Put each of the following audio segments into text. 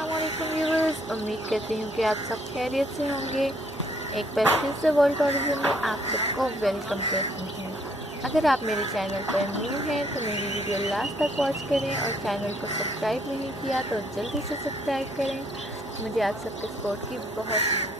अस्सलामुअलैकुम व्यूअर्स, उम्मीद करती हूँ कि आप सब खैरियत से होंगे। एक बार फिर से वर्ल्ड टूरिज्म में आप सबको वेलकम करती हूँ। अगर आप मेरे चैनल पर न्यू हैं तो मेरी वीडियो लास्ट तक वॉच करें और चैनल को सब्सक्राइब नहीं किया तो जल्दी से सब्सक्राइब करें। मुझे आप सबके सपोर्ट की बहुत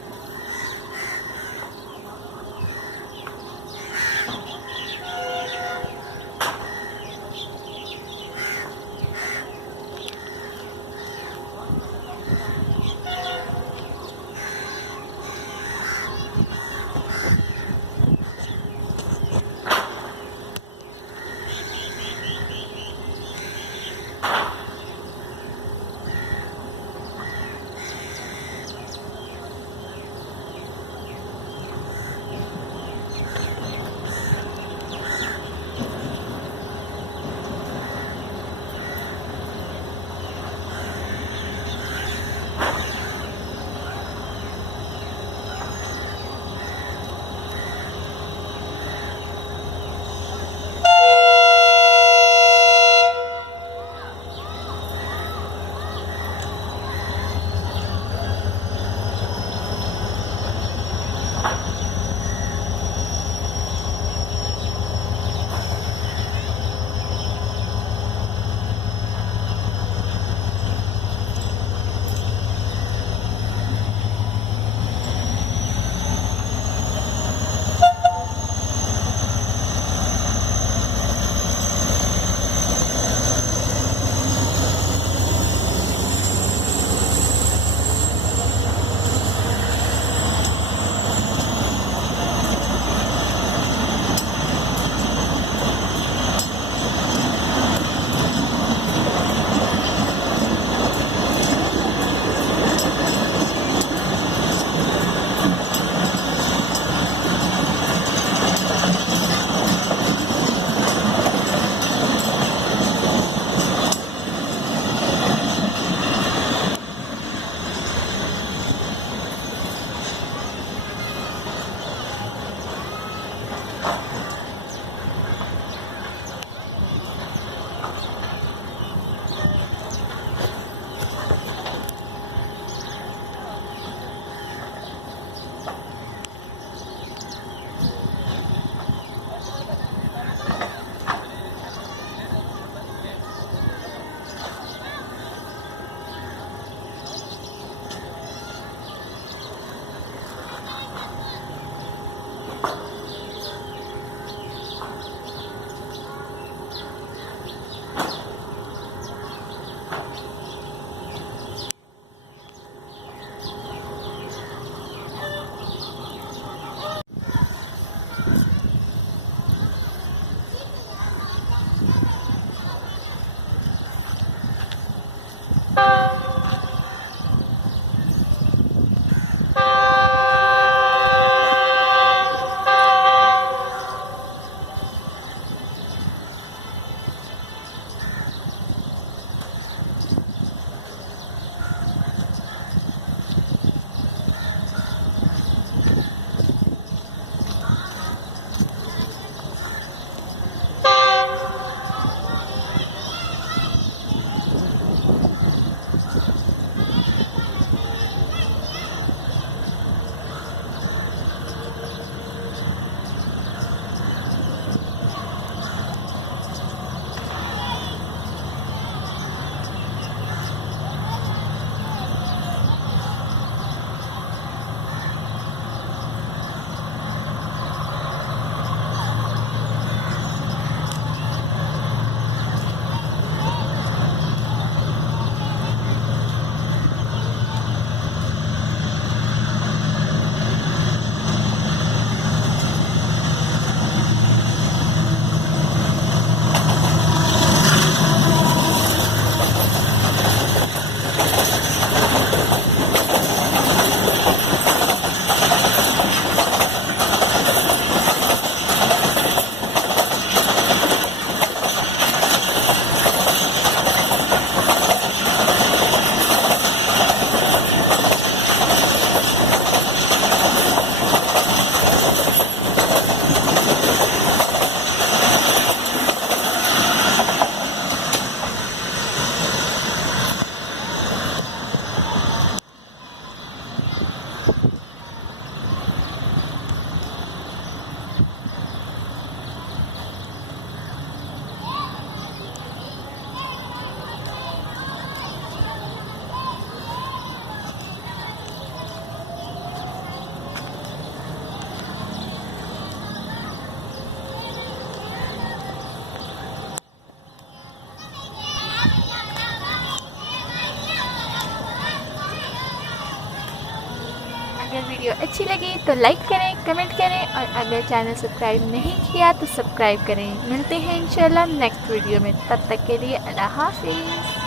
वीडियो अच्छी लगी तो लाइक करें, कमेंट करें और अगर चैनल सब्सक्राइब नहीं किया तो सब्सक्राइब करें। मिलते हैं इंशाल्लाह नेक्स्ट वीडियो में, तब तक के लिए अल्लाह हाफिज़।